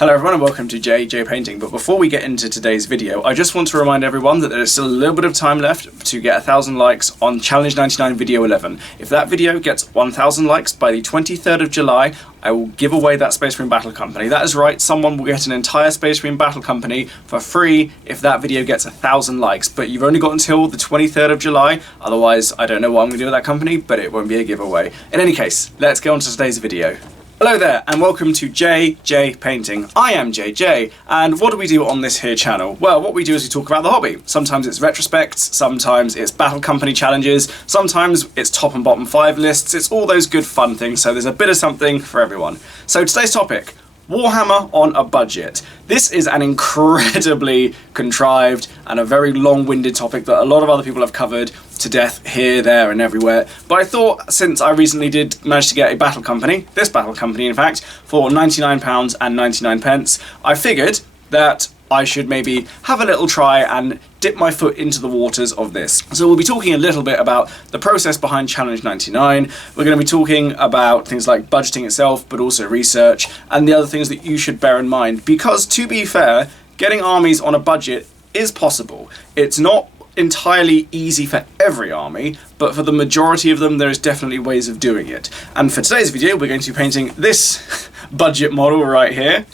Hello everyone and welcome to JJ Painting, but before we get into today's video, I just want to remind everyone that there is still a little bit of time left to get 1,000 likes on Challenge 99 Video 11. If that video gets 1,000 likes by the 23rd of July, I will give away that Space Marine Battle Company. That is right, someone will get an entire Space Marine Battle Company for free if that video gets 1,000 likes, but you've only got until the 23rd of July, otherwise I don't know what I'm going to do with that company, but it won't be a giveaway. In any case, let's get on to today's video. Hello there and welcome to JJ Painting. I am JJ, and what do we do on this here channel? Well, what we do is we talk about the hobby. Sometimes it's retrospects, sometimes it's battle company challenges, sometimes it's top and bottom 5 lists, it's all those good fun things, so there's a bit of something for everyone. So today's topic, Warhammer on a budget. This is an incredibly contrived and a very long-winded topic that a lot of other people have covered to death here, there and everywhere. But I thought, since I recently did manage to get a battle company, this battle company in fact, for £99.99, I figured that I should maybe have a little try and dip my foot into the waters of this. So we'll be talking a little bit about the process behind Challenge 99. We're going to be talking about things like budgeting itself, but also research and the other things that you should bear in mind. Because to be fair, getting armies on a budget is possible. It's not entirely easy for every army, but for the majority of them there is definitely ways of doing it. And for today's video we're going to be painting this budget model right here.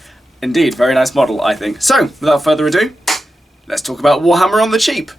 Indeed, very nice model, I think. So, without further ado, let's talk about Warhammer on the cheap.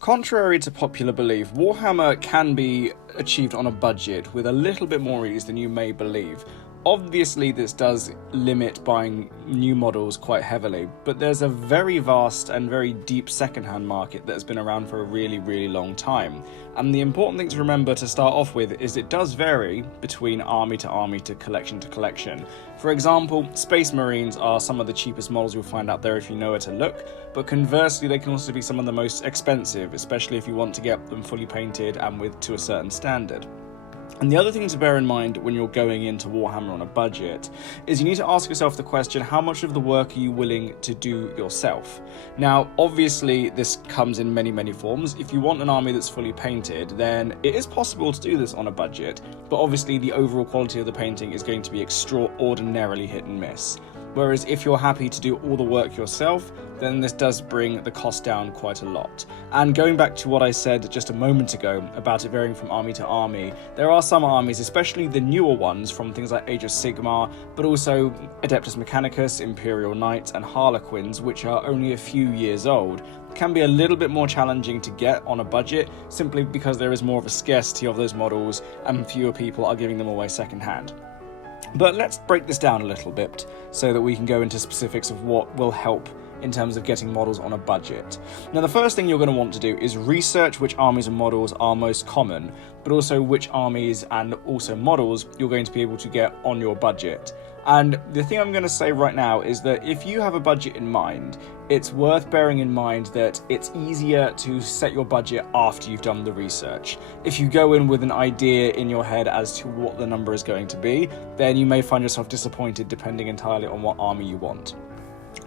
Contrary to popular belief, Warhammer can be achieved on a budget with a little bit more ease than you may believe. Obviously, this does limit buying new models quite heavily, but there's a very vast and very deep second-hand market that has been around for a really long time. And the important thing to remember to start off with is it does vary between army to collection to collection. For example, Space Marines are some of the cheapest models you'll find out there if you know where to look, but conversely they can also be some of the most expensive, especially if you want to get them fully painted and to a certain standard. And the other thing to bear in mind when you're going into Warhammer on a budget is you need to ask yourself the question, how much of the work are you willing to do yourself? Now, obviously, this comes in many forms. If you want an army that's fully painted, then it is possible to do this on a budget, but obviously the overall quality of the painting is going to be extraordinarily hit and miss. Whereas if you're happy to do all the work yourself, then this does bring the cost down quite a lot. And going back to what I said just a moment ago about it varying from army to army, there are some armies, especially the newer ones from things like Age of Sigmar, but also Adeptus Mechanicus, Imperial Knights and Harlequins, which are only a few years old, can be a little bit more challenging to get on a budget simply because there is more of a scarcity of those models and fewer people are giving them away secondhand. But let's break this down a little bit so that we can go into specifics of what will help in terms of getting models on a budget. Now, the first thing you're going to want to do is research which armies and models are most common, but also which armies and also models you're going to be able to get on your budget. And the thing I'm going to say right now is that if you have a budget in mind, it's worth bearing in mind that it's easier to set your budget after you've done the research. If you go in with an idea in your head as to what the number is going to be, then you may find yourself disappointed depending entirely on what army you want.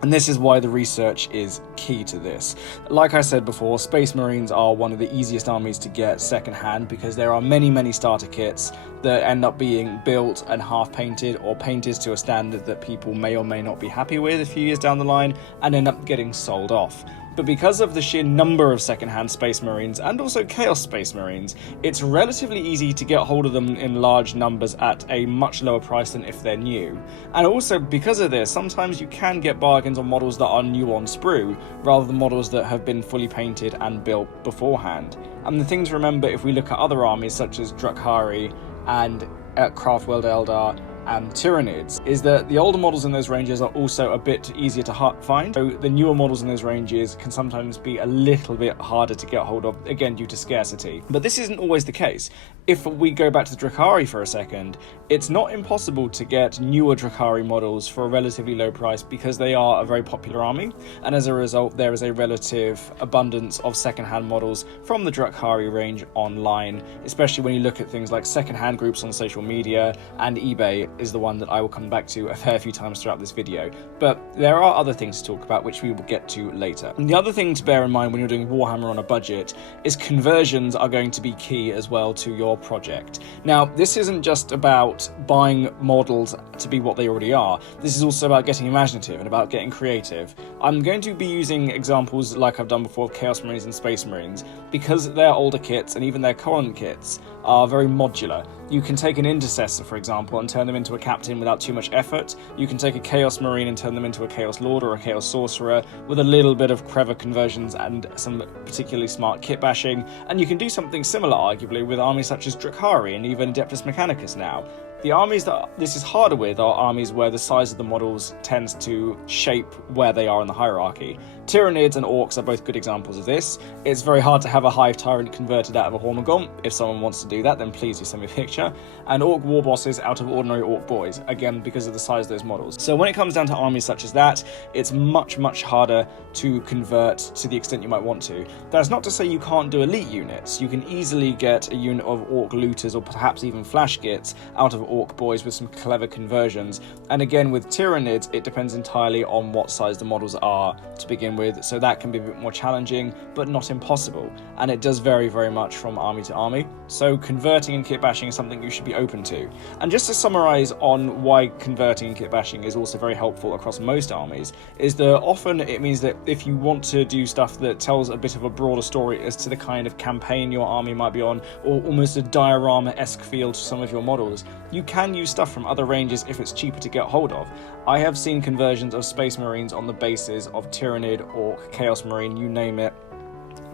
And this is why the research is key to this. Like I said before, Space Marines are one of the easiest armies to get secondhand because there are many starter kits that end up being built and half painted or painted to a standard that people may or may not be happy with a few years down the line and end up getting sold off. But because of the sheer number of secondhand Space Marines and also Chaos Space Marines, it's relatively easy to get hold of them in large numbers at a much lower price than if they're new. And also because of this, sometimes you can get bargains on models that are new on sprue, rather than models that have been fully painted and built beforehand. And the thing to remember if we look at other armies such as Drukhari and Craftworld Eldar and Tyranids is that the older models in those ranges are also a bit easier to find. So the newer models in those ranges can sometimes be a little bit harder to get hold of, again due to scarcity. But this isn't always the case. If we go back to the Drukhari for a second, it's not impossible to get newer Drukhari models for a relatively low price because they are a very popular army, and as a result there is a relative abundance of second-hand models from the Drukhari range online, especially when you look at things like second-hand groups on social media, and eBay is the one that I will come back to a fair few times throughout this video. But there are other things to talk about which we will get to later. And the other thing to bear in mind when you're doing Warhammer on a budget is conversions are going to be key as well to your your project. Now, this isn't just about buying models to be what they already are. This is also about getting imaginative and about getting creative. I'm going to be using examples like I've done before of Chaos Marines and Space Marines, because their older kits and even their current kits are very modular. You can take an Intercessor, for example, and turn them into a captain without too much effort. You can take a Chaos Marine and turn them into a Chaos Lord or a Chaos Sorcerer with a little bit of clever conversions and some particularly smart kit bashing, and you can do something similar, arguably, with armies such as Drukhari and even Adeptus Mechanicus now. The armies that this is harder with are armies where the size of the models tends to shape where they are in the hierarchy. Tyranids and Orcs are both good examples of this. It's very hard to have a Hive Tyrant converted out of a Hormigaunt. If someone wants to do that, then please do send me a picture. And Orc War Bosses out of ordinary Orc Boys, again because of the size of those models. So when it comes down to armies such as that, it's much harder to convert to the extent you might want to. That's not to say you can't do elite units. You can easily get a unit of Orc Looters or perhaps even Flash Gits out of Orc Boys with some clever conversions. And again, with Tyranids, it depends entirely on what size the models are to begin with, so that can be a bit more challenging, but not impossible. And it does vary very much from army to army, so converting and kit bashing is something you should be open to. And just to summarize on why converting and kit bashing is also very helpful across most armies, is that often it means that if you want to do stuff that tells a bit of a broader story as to the kind of campaign your army might be on, or almost a diorama-esque feel to some of your models, you can use stuff from other ranges if it's cheaper to get hold of. I have seen conversions of Space Marines on the basis of Tyranid, Orc, Chaos Marine, you name it,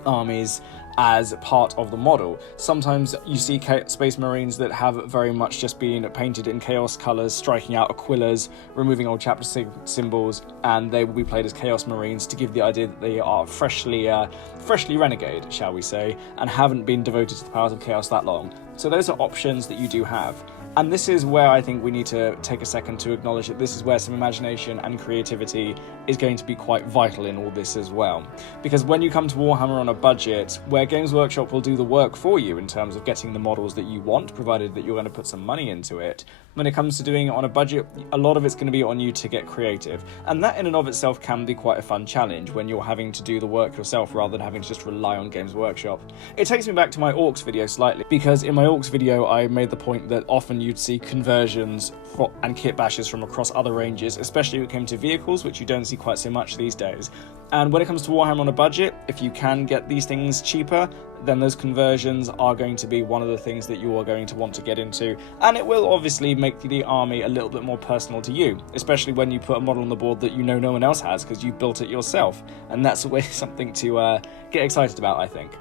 armies as part of the model. Sometimes you see Space Marines that have very much just been painted in Chaos colours, striking out Aquillas, removing old chapter symbols, and they will be played as Chaos Marines to give the idea that they are freshly renegade, shall we say, and haven't been devoted to the powers of Chaos that long. So those are options that you do have. And this is where I think we need to take a second to acknowledge that this is where some imagination and creativity is going to be quite vital in all this as well. Because when you come to Warhammer on a budget, where Games Workshop will do the work for you in terms of getting the models that you want, provided that you're going to put some money into it, when it comes to doing it on a budget, a lot of it's going to be on you to get creative. And that in and of itself can be quite a fun challenge when you're having to do the work yourself rather than having to just rely on Games Workshop. It takes me back to my Orcs video slightly, because in my Orcs video I made the point that often you'd see conversions and kit bashes from across other ranges, especially when it came to vehicles, which you don't see quite so much these days. And when it comes to Warhammer on a budget, if you can get these things cheaper, then those conversions are going to be one of the things that you are going to want to get into, and it will obviously make the army a little bit more personal to you, especially when you put a model on the board that you know no one else has because you built it yourself, and that's always something to get excited about, I think.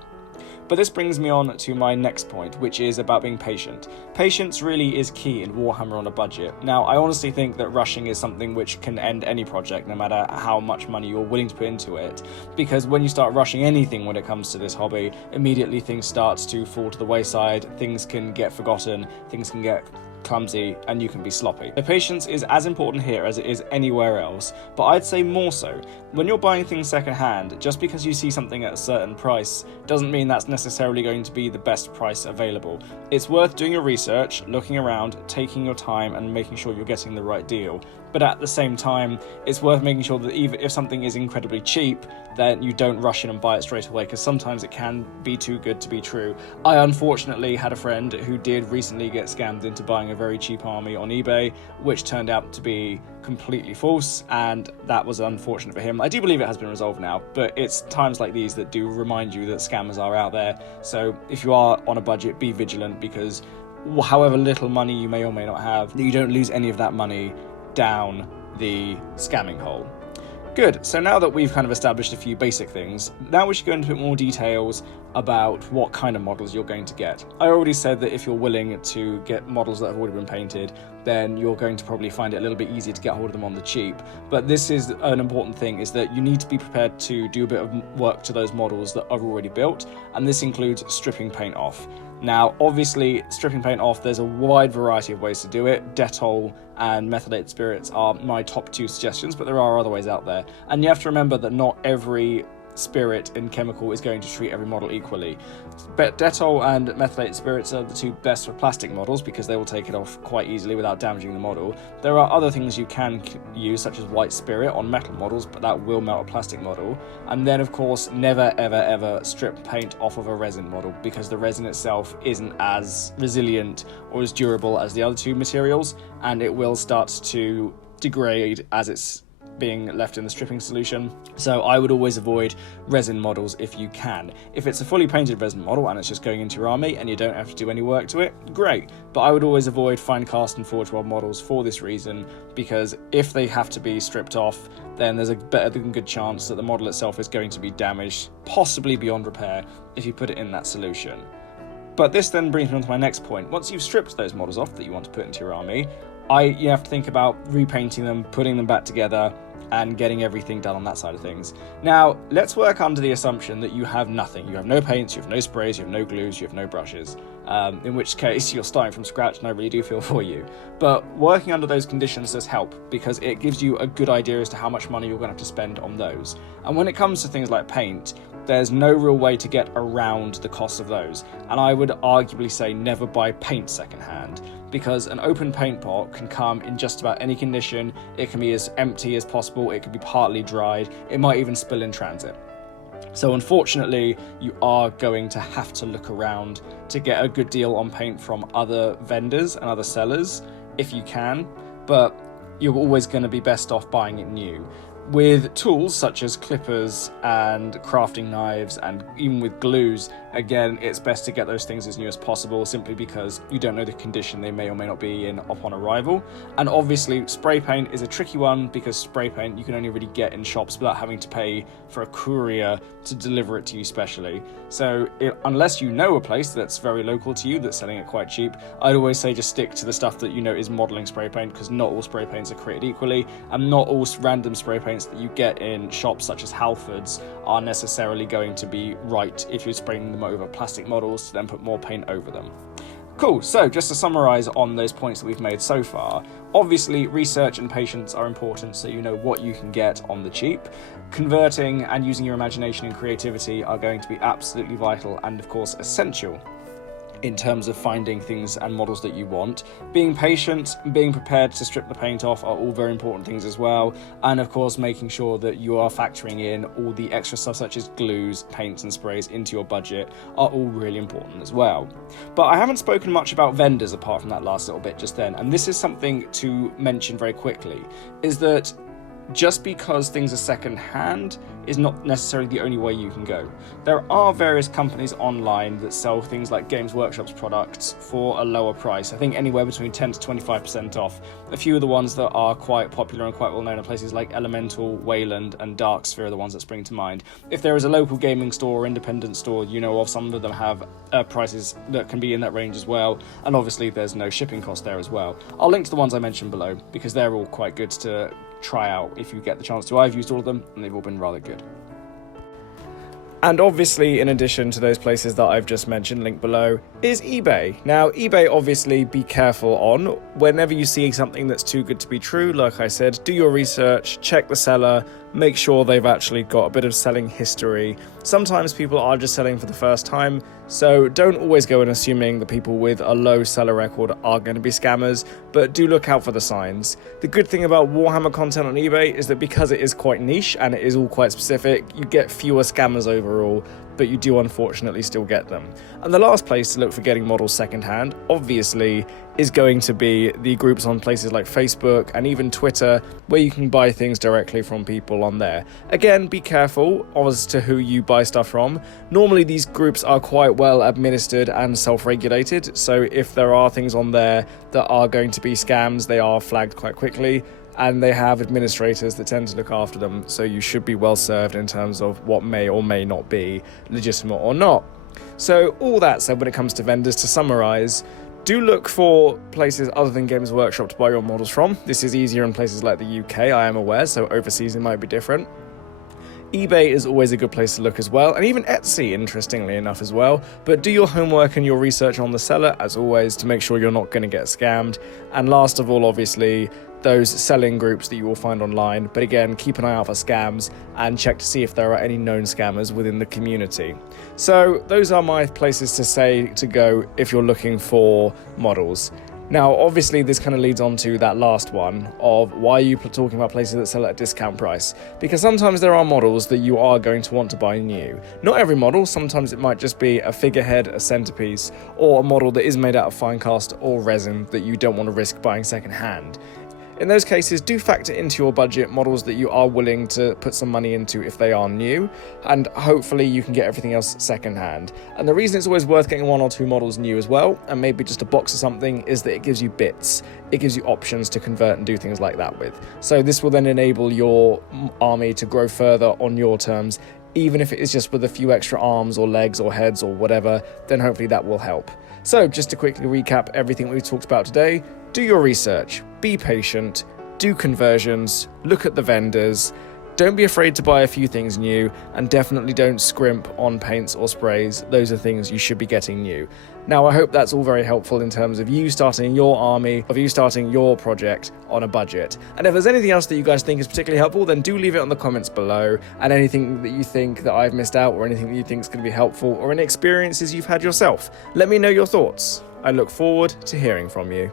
But this brings me on to my next point, which is about being patient. Patience really is key in Warhammer on a budget. Now, I honestly think that rushing is something which can end any project, no matter how much money you're willing to put into it, because when you start rushing anything when it comes to this hobby, immediately things start to fall to the wayside, things can get forgotten, things can get clumsy, and you can be sloppy. The patience is as important here as it is anywhere else, but I'd say more so. When you're buying things secondhand, just because you see something at a certain price doesn't mean that's necessarily going to be the best price available. It's worth doing your research, looking around, taking your time, and making sure you're getting the right deal. But at the same time, it's worth making sure that even if something is incredibly cheap, then you don't rush in and buy it straight away, because sometimes it can be too good to be true. I unfortunately had a friend who did recently get scammed into buying a very cheap army on eBay, which turned out to be completely false, and that was unfortunate for him. I do believe it has been resolved now, but it's times like these that do remind you that scammers are out there. So if you are on a budget, be vigilant, because however little money you may or may not have, you don't lose any of that money down the scamming hole. Good, so now that we've kind of established a few basic things, now we should go into a bit more details about what kind of models you're going to get. I already said that if you're willing to get models that have already been painted, then you're going to probably find it a little bit easier to get hold of them on the cheap. But this is an important thing, is that you need to be prepared to do a bit of work to those models that are already built, and this includes stripping paint off. Now, obviously, stripping paint off, there's a wide variety of ways to do it. Dettol and methylated spirits are my top two suggestions, but there are other ways out there. And you have to remember that not every spirit in chemical is going to treat every model equally. But Dettol and methylated spirits are the two best for plastic models because they will take it off quite easily without damaging the model. There are other things you can use, such as white spirit on metal models, but that will melt a plastic model. And then of course, never ever ever strip paint off of a resin model, because the resin itself isn't as resilient or as durable as the other two materials, and it will start to degrade as it's being left in the stripping solution. So I would always avoid resin models if you can. If it's a fully painted resin model and it's just going into your army and you don't have to do any work to it, great. But I would always avoid fine cast and forge weld models for this reason, because if they have to be stripped off, then there's a better than good chance that the model itself is going to be damaged, possibly beyond repair, if you put it in that solution. But this then brings me on to my next point. Once you've stripped those models off that you want to put into your army, you have to think about repainting them, putting them back together, and getting everything done on that side of things. Now, let's work under the assumption that you have nothing. You have no paints, you have no sprays, you have no glues, you have no brushes. In which case, you're starting from scratch, and I really do feel for you. But working under those conditions does help, because it gives you a good idea as to how much money you're going to have to spend on those. And when it comes to things like paint, there's no real way to get around the cost of those. And I would arguably say never buy paint secondhand, because an open paint pot can come in just about any condition. It can be as empty as possible, it can be partly dried, it might even spill in transit. So unfortunately, you are going to have to look around to get a good deal on paint from other vendors and other sellers, if you can, but you're always going to be best off buying it new. With tools such as clippers and crafting knives, and even with glues, again, it's best to get those things as new as possible, simply because you don't know the condition they may or may not be in upon arrival. And obviously, spray paint is a tricky one, because spray paint you can only really get in shops without having to pay for a courier to deliver it to you specially. So unless you know a place that's very local to you that's selling it quite cheap, I'd always say just stick to the stuff that you know is modelling spray paint, because not all spray paints are created equally, and not all random spray paints that you get in shops such as Halfords are necessarily going to be right if you're spraying them over plastic models to then put more paint over them. Cool, so just to summarise on those points that we've made so far, obviously research and patience are important, so you know what you can get on the cheap. Converting and using your imagination and creativity are going to be absolutely vital and of course essential in terms of finding things and models that you want. Being patient, being prepared to strip the paint off are all very important things as well, and of course making sure that you are factoring in all the extra stuff such as glues, paints and sprays into your budget are all really important as well. But I haven't spoken much about vendors apart from that last little bit just then, and this is something to mention very quickly, is that just because things are second hand is not necessarily the only way you can go. There are various companies online that sell things like Games Workshop's products for a lower price. I think anywhere between 10 to 25% off. A few of the ones that are quite popular and quite well known are places like Elemental, Wayland and Darksphere are the ones that spring to mind. If there is a local gaming store or independent store you know of, some of them have prices that can be in that range as well, and obviously there's no shipping cost there as well. I'll link to the ones I mentioned below, because they're all quite good to try out if you get the chance to. I've used all of them and they've all been rather good. And obviously, in addition to those places that I've just mentioned, linked below, is eBay. Now, eBay, obviously, be careful on. Whenever you see something that's too good to be true, like I said, do your research, check the seller, make sure they've actually got a bit of selling history. Sometimes people are just selling for the first time, so don't always go in assuming the people with a low seller record are going to be scammers, but do look out for the signs. The good thing about Warhammer content on eBay is that because it is quite niche and it is all quite specific, you get fewer scammers overall, but you do unfortunately still get them. And the last place to look for getting models secondhand, obviously, is going to be the groups on places like Facebook and even Twitter, where you can buy things directly from people on there. Again, be careful as to who you buy stuff from. Normally these groups are quite well administered and self-regulated, so if there are things on there that are going to be scams, they are flagged quite quickly, and they have administrators that tend to look after them, so you should be well served in terms of what may or may not be legitimate or not. So all that said, when it comes to vendors, to summarise, do look for places other than Games Workshop to buy your models from. This is easier in places like the UK, I am aware, so overseas it might be different. eBay is always a good place to look as well, and even Etsy, interestingly enough, as well. But do your homework and your research on the seller, as always, to make sure you're not going to get scammed. And last of all, obviously, those selling groups that you will find online. But again, keep an eye out for scams and check to see if there are any known scammers within the community. So those are my places to say to go if you're looking for models. Now, obviously, this kind of leads on to that last one of why are you talking about places that sell at a discount price? Because sometimes there are models that you are going to want to buy new. Not every model, sometimes it might just be a figurehead, a centerpiece, or a model that is made out of fine cast or resin that you don't want to risk buying second hand. In those cases, do factor into your budget models that you are willing to put some money into if they are new, and hopefully you can get everything else secondhand. And the reason it's always worth getting 1 or 2 models new as well, and maybe just a box of something, is that it gives you bits. It gives you options to convert and do things like that with. So this will then enable your army to grow further on your terms, even if it is just with a few extra arms or legs or heads or whatever, then hopefully that will help. So just to quickly recap everything we've talked about today, do your research, be patient, do conversions, look at the vendors, don't be afraid to buy a few things new, and definitely don't scrimp on paints or sprays. Those are things you should be getting new. Now, I hope that's all very helpful in terms of you starting your army, of you starting your project on a budget. And if there's anything else that you guys think is particularly helpful, then do leave it on the comments below, and anything that you think that I've missed out or anything that you think is going to be helpful or any experiences you've had yourself. Let me know your thoughts. I look forward to hearing from you.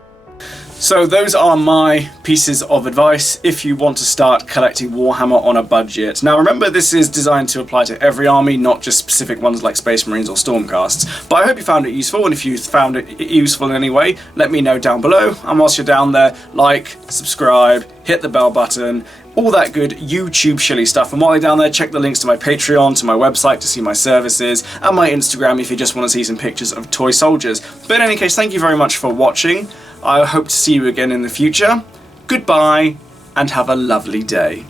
So those are my pieces of advice if you want to start collecting Warhammer on a budget. Now remember, this is designed to apply to every army, not just specific ones like Space Marines or Stormcasts. But I hope you found it useful, and if you found it useful in any way, let me know down below. And whilst you're down there, like, subscribe, hit the bell button, all that good YouTube shilly stuff. And while you're down there, check the links to my Patreon, to my website to see my services, and my Instagram if you just want to see some pictures of toy soldiers. But in any case, thank you very much for watching. I hope to see you again in the future. Goodbye, and have a lovely day.